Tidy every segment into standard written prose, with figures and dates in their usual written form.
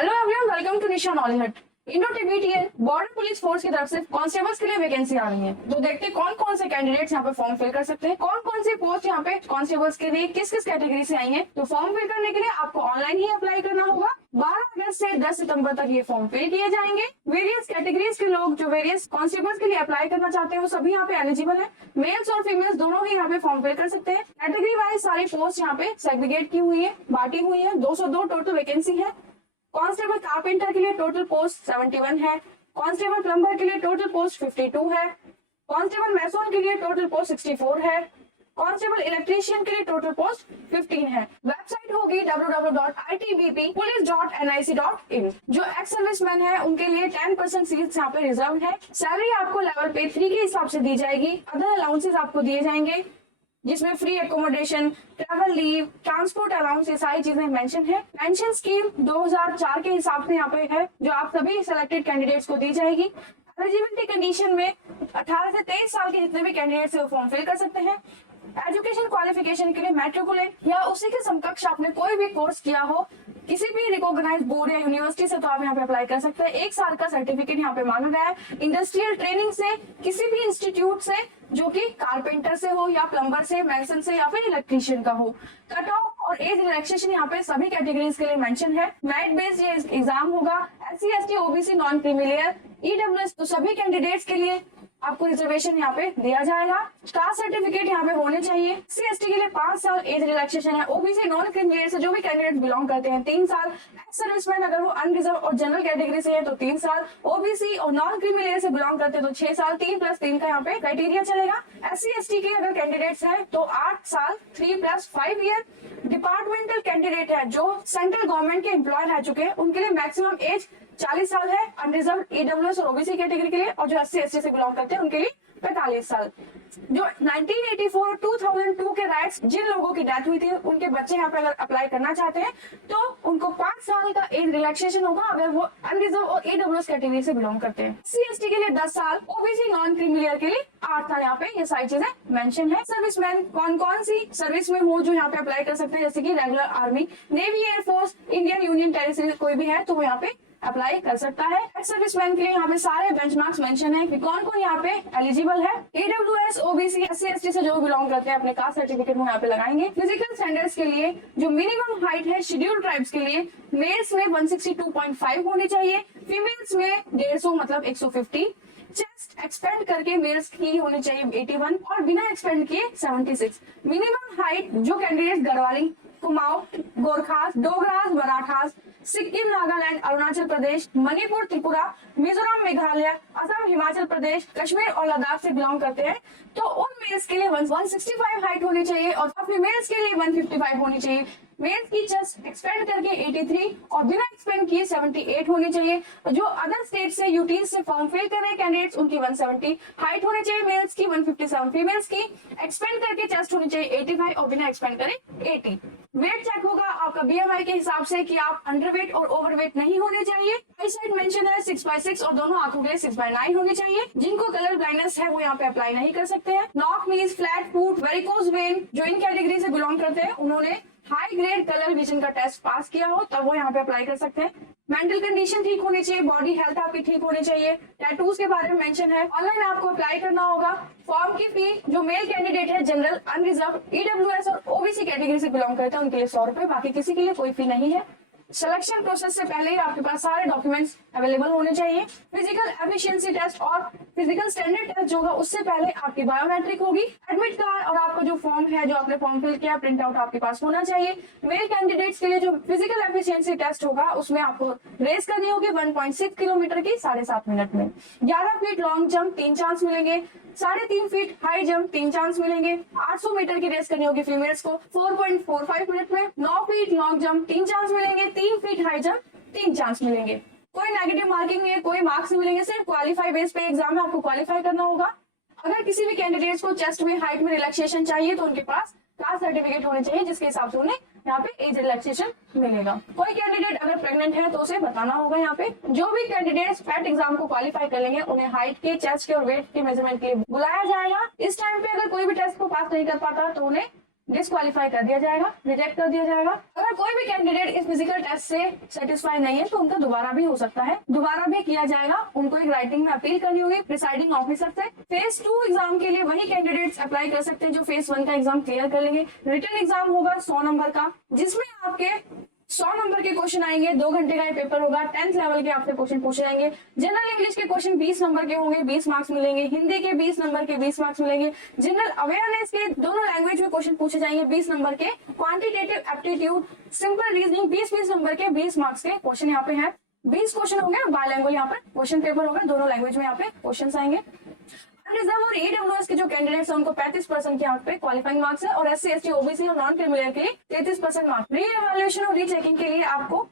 Hello everyone, welcome to Nisha knowledge hut. Indo Tibetan border police force की तरफ से constables के लिए वैकेंसी आ रही है। तो देखते हैं कौन कौन से कैंडिडेट्स यहाँ पे फॉर्म फिल कर सकते हैं, कौन कौन सी पोस्ट यहाँ पे कांस्टेबल्स के लिए किस किस कैटेगरी से आई है। तो फॉर्म फिल करने के लिए आपको ऑनलाइन ही अप्लाई करना होगा। 12 अगस्त से 10 सितंबर तक ये फॉर्म फिल किए जाएंगे। वेरियस कैटेगरीज के लोग जो वेरियस कांस्टेबल्स के लिए अप्लाई करना चाहते हैं वो सभी यहाँ पे एलिजिबल है। मेल्स और फीमेल्स दोनों ही यहाँ पे फॉर्म फिल कर सकते हैं। कैटेगरी वाइज सारी पोस्ट यहाँ पे सेग्रीगेट की हुई है, बांटी हुई है। 202 टोटल वैकेंसी है। कांस्टेबल कारपेंटर के लिए टोटल पोस्ट 71 है। कांस्टेबल प्लम्बर के लिए टोटल पोस्ट 52 है। कांस्टेबल मैसोन के लिए टोटल पोस्ट 64 है। कांस्टेबल इलेक्ट्रीशियन के लिए टोटल पोस्ट 15 है। वेबसाइट होगी www.itbp.police.nic.in। जो एक्स सर्विसमैन है उनके लिए 10% सीट्स यहाँ पे रिजर्व है। सैलरी आपको लेवल पे 3 के हिसाब से दी जाएगी। अदर अलाउंसेस आपको दिए जाएंगे जिसमें free accommodation, travel leave, transport allowance, ये सारी चीजें मेंशन है। पेंशन स्कीम 2004 के हिसाब से यहाँ पे है जो आप सभी सिलेक्टेड कैंडिडेट्स को दी जाएगी। एलिजिबिलिटी कंडीशन में 18 से 23 साल के जितने भी कैंडिडेट्स है वो फॉर्म फिल कर सकते हैं। एजुकेशन क्वालिफिकेशन के लिए मैट्रिकुलेट या उसी के समकक्ष आपने कोई भी कोर्स किया हो किसी भी रिकॉग्नाइज्ड बोर्ड या यूनिवर्सिटी से तो आप यहाँ पे अप्लाई कर सकते हैं। 1 साल का सर्टिफिकेट यहाँ पे मांगा गया है। इंडस्ट्रियल ट्रेनिंग से किसी भी इंस्टीट्यूट से जो कि कारपेंटर से हो या प्लम्बर से, मैसन से या फिर इलेक्ट्रीशियन का हो। कट ऑफ और एज रिलैक्सेशन यहाँ पे सभी कैटेगरीज के लिए मेंशन है। मेरिट बेस्ड ये एग्जाम होगा। SC ST OBC non creamy EWS तो सभी कैंडिडेट्स के लिए आपको रिजर्वेशन यहाँ पे दिया जाएगा। कास्ट सर्टिफिकेट यहाँ पे होने चाहिए। SC ST के लिए 5 साल एज रिलैक्सेशन है। OBC नॉन क्रीमी से जो भी कैंडिडेट बिलोंग करते हैं 3 साल। एक्स सर्विसमैन अगर वो अनरिजर्व और जनरल कैटेगरी से है तो 3 साल। OBC और नॉन क्रीमी से बिलोंग करते हैं तो 6 साल। 3+3 का यहाँ पे क्राइटेरिया चलेगा। SC ST के अगर कैंडिडेट्स हैं तो 8 साल 3+5 ईयर। डिपार्टमेंटल कैंडिडेट है जो सेंट्रल गवर्नमेंट के एम्प्लॉय रह चुके हैं उनके लिए मैक्सिमम एज 40 साल है। अनरिजर्व EWS और OBC कैटेगरी के लिए और जो SC ST से बिलोंग करते हैं उनके लिए 45 साल। जो 1984 और 2002 के राइट्स जिन लोगों की डेथ हुई थी उनके बच्चे यहाँ पे अगर अप्लाई करना चाहते हैं तो उनको 5 साल का एज रिलैक्सेशन होगा अगर वो अनरिजर्व और EWS कैटेगरी से बिलोंग करते हैं। SC ST के लिए 10 साल, OBC नॉन क्रीमी के लिए 8 साल। यहाँ पे ये सारी चीजें मेंशन है। सर्विसमैन कौन कौन सी सर्विस में हो जो यहाँ पे अप्लाई कर सकते हैं, जैसे कि regular army, navy, air force, Indian union territory कोई भी है तो वो यहाँ पे अप्लाई कर सकता है। एक्स सर्विसमैन के लिए यहाँ पे सारे बेंचमार्क्स मेंशन है कि कौन कौन यहाँ पे एलिजिबल है। EWS, OBC, SC ST से जो बिलोंग करते हैं अपने कास्ट सर्टिफिकेट में यहाँ पे लगाएंगे। फिजिकल स्टैंडर्ड्स के लिए जो मिनिमम हाइट है शेड्यूल्ड ट्राइब्स के लिए मेल्स में 162.5 होनी चाहिए, फीमेल्स में 150 मतलब 150। चेस्ट एक्सपेंड करके मेल्स की होनी चाहिए 81 और बिना एक्सपेंड किए 76। मिनिमम हाइट जो कैंडिडेट गढ़वाली, कुमाऊं, गोरखास, डोगरास, मराठास, सिक्किम, नागालैंड, अरुणाचल प्रदेश, मणिपुर, त्रिपुरा, मिजोरम, मेघालय, असम, हिमाचल प्रदेश, कश्मीर और लद्दाख से बिलोंग करते हैं तो उन मेल्स के लिए 165 हाइट होनी चाहिए और फीमेल्स के लिए 155 होनी चाहिए। मेल्स की चेस्ट एक्सपेंड करके 83 और बिना एक्सपेंड किए 78 होनी चाहिए। जो अदर स्टेट से यूटीज से फॉर्म फिल कर रहे कैंडिडेट्स उनकी 170 हाइट होनी चाहिए मेल्स की, 157 फीमेल्स की। एक्सपेंड करके चेस्ट होनी चाहिए 85 और बिना एक्सपेंड करे 80। वेट चेक होगा आपका BMI के हिसाब से कि आप अंडरवेट और ओवरवेट नहीं होने चाहिए। आई साइड मेंशन है 6/6 और दोनों आंखों के लिए 6/9 होनी चाहिए। जिनको कलर ब्लाइंडनेस है वो यहाँ पे अप्लाई नहीं कर सकते हैं। नॉक, नीज, फ्लैट फुट, वेरिकोज वेन जो इन कैटेगरी से बिलोंग करते हैं उन्होंने हाई ग्रेड कलर विजन का टेस्ट पास किया हो तब वो यहाँ पे अप्लाई कर सकते हैं। मेंटल कंडीशन ठीक होनी चाहिए, बॉडी हेल्थ आपकी ठीक होनी चाहिए। टैटूज के बारे में मेंशन है। ऑनलाइन आपको अप्लाई करना होगा। फॉर्म की फी जो मेल कैंडिडेट है जनरल, अनरिजर्व, EWS और OBC कैटेगरी से बिलोंग करते हैं उनके लिए 100 रुपए, बाकी किसी के लिए कोई फी नहीं है। सिलेक्शन प्रोसेस से पहले ही आपके पास सारे डॉक्यूमेंट्स अवेलेबल होने चाहिए। फिजिकल एफिशिएंसी टेस्ट और फिजिकल स्टैंडर्ड टेस्ट जो होगा उससे पहले आपकी बायोमेट्रिक होगी। एडमिट कार्ड और आपका जो फॉर्म है जो आपने फॉर्म फिल किया प्रिंट आउट आपके पास होना चाहिए। मेल कैंडिडेट्स के लिए जो फिजिकल एफिशिएंसी टेस्ट होगा उसमें आपको रेस करनी होगी 1.6 किलोमीटर की 7.5 मिनट में। 11 फीट लॉन्ग जंप 3 चांस मिलेंगे। 3.5 फीट हाई जंप 3 चांस मिलेंगे। 800 मीटर की रेस करनी होगी फीमेल्स को 4.45 मिनट में। 9 फीट लॉन्ग जंप 3 चांस मिलेंगे। 3 फीट हाई जंप 3 चांस मिलेंगे। कोई नेगेटिव मार्किंग नहीं है, कोई मार्क्स नहीं मिलेंगे, सिर्फ क्वालिफाई बेस पे एग्जाम में आपको क्वालिफाई करना होगा। अगर किसी भी कैंडिडेट्स को चेस्ट में हाइट में रिलैक्सेशन चाहिए तो उनके पास कास्ट सर्टिफिकेट होने चाहिए जिसके हिसाब से उन्हें यहाँ पे एज रिलैक्सेशन मिलेगा। कोई कैंडिडेट अगर प्रेग्नेंट है तो उसे बताना होगा। यहाँ पे जो भी कैंडिडेट्स पैट एग्जाम को क्वालिफाई कर लेंगे उन्हें हाइट के, चेस्ट के और वेट के मेजरमेंट के लिए बुलाया जाएगा। इस टाइम पे अगर कोई भी टेस्ट को पास नहीं कर पाता तो उन्हें डिस्क्वालीफाई कर दिया जाएगा, रिजेक्ट कर दिया जाएगा। अगर कोई भी कैंडिडेट इस फिजिकल टेस्ट से सेटिस्फाई नहीं है तो उनका दोबारा भी हो सकता है, दोबारा भी किया जाएगा। उनको एक राइटिंग में अपील करनी होगी प्रिसाइडिंग ऑफिसर से। फेज 2 एग्जाम के लिए वही कैंडिडेट्स अप्लाई कर सकते हैं जो फेज 1 का एग्जाम क्लियर कर लेंगे। रिटन एग्जाम होगा 100 नंबर का, जिसमें आपके 100 नंबर के क्वेश्चन आएंगे। 2 घंटे का ये पेपर होगा। 10th लेवल के आपसे क्वेश्चन पूछे जाएंगे। जनरल इंग्लिश के क्वेश्चन 20 नंबर के होंगे, 20 मार्क्स मिलेंगे। हिंदी के 20 नंबर के 20 मार्क्स मिलेंगे। जनरल अवेयरनेस के दोनों लैंग्वेज में क्वेश्चन पूछे जाएंगे 20 नंबर के। Quantitative aptitude, simple reasoning 20-20 number के 20 मार्क्स के क्वेश्चन यहाँ पे है। 20 क्वेश्चन होंगे। बायलैंग्वेज यहाँ पे क्वेश्चन पेपर होगा, दोनों लैंग्वेज में यहाँ पे क्वेश्चन आएंगे। रिजर्व और ईडब्ल्यूएस के जो कैंडिडेट्स हैं उनको 35% के यहाँ पे क्वालिफाइंग मार्क्स है और SC, ST, OBC और नॉन क्रिमिनल के लिए 33% मार्क्स। री एवेल्युएशन और रीचेकिंग के लिए आपको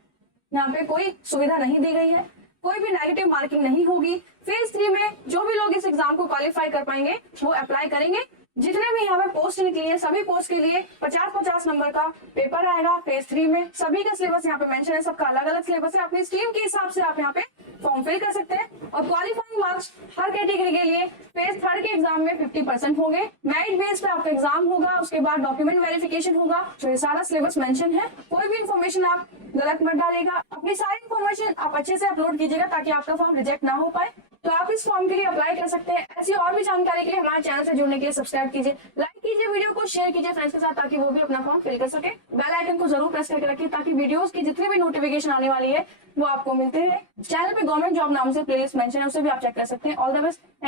यहाँ पे कोई सुविधा नहीं दी गई है, कोई भी नेगेटिव मार्किंग नहीं होगी। फेज 3 में जो भी लोग इस एग्जाम को क्वालिफाई कर पाएंगे वो अप्लाई करेंगे। जितने भी यहाँ पे पोस्ट निकली है सभी पोस्ट के लिए 50-50 नंबर का पेपर आएगा फेज 3 में। सभी का सिलेबस यहाँ पे मेंशन है, सबका अलग अलग सिलेबस है। अपनी स्ट्रीम के हिसाब से आप यहाँ पे फॉर्म फिल कर सकते हैं और क्वालिफाइंग मार्क्स हर कैटेगरी के लिए फेज 3 के एग्जाम में 50% होंगे। मेरिट बेस पे आपका एग्जाम होगा, उसके बाद डॉक्यूमेंट वेरिफिकेशन होगा। तो ये सारा सिलेबस मेंशन है। कोई भी इन्फॉर्मेशन आप गलत मत डालेगा। अपनी सारी इन्फॉर्मेशन आप अच्छे से अपलोड कीजिएगा ताकि आपका फॉर्म रिजेक्ट ना हो पाए। तो आप इस फॉर्म के लिए अप्लाई कर सकते हैं। ऐसी और भी जानकारी के लिए हमारे चैनल से जुड़ने के लिए सब्सक्राइब कीजिए, लाइक कीजिए, वीडियो को शेयर कीजिए फ्रेंड्स के साथ ताकि वो भी अपना फॉर्म फिल कर सके। बेल आइकन को जरूर प्रेस करके रखिए ताकि वीडियोस की जितनी भी नोटिफिकेशन आने वाली है वो आपको मिलते हैं। चैनल पे गवर्नमेंट जॉब नाम से प्लेलिस्ट मेंशन है, उसे भी आप चेक कर सकते हैं। All the best. Thank you.